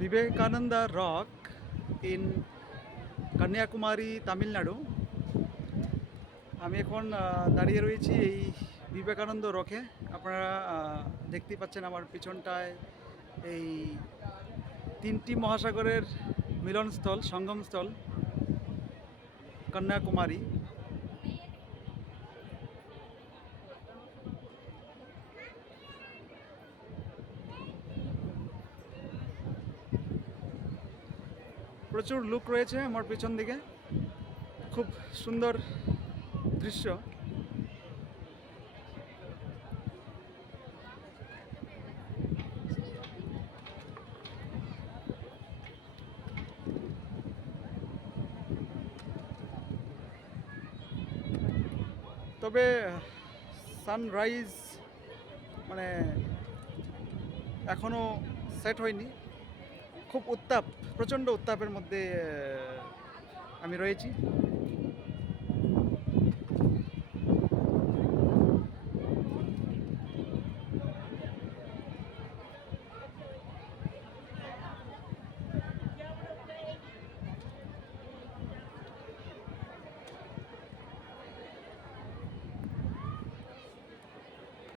Vivekananda Rock in Kanyakumari Tamil Nadu. আমি এখন দাঁড়িয়ে রয়েছি এই বিবেকানন্দ রকে। আপনারা দেখতেই পাচ্ছেন আমার পিছনটায় এই তিনটি মহাসাগরের মিলনস্থল, সঙ্গমস্থল কন্যাকুমারী। প্রচুর লোক রয়েছে আমার পেছন দিকে, খুব সুন্দর দৃশ্য। তবে সানরাইজ মানে এখনও সেট হয়নি, খুব উত্তাপ, প্রচণ্ড উত্তাপের মধ্যে আমি রয়েছি।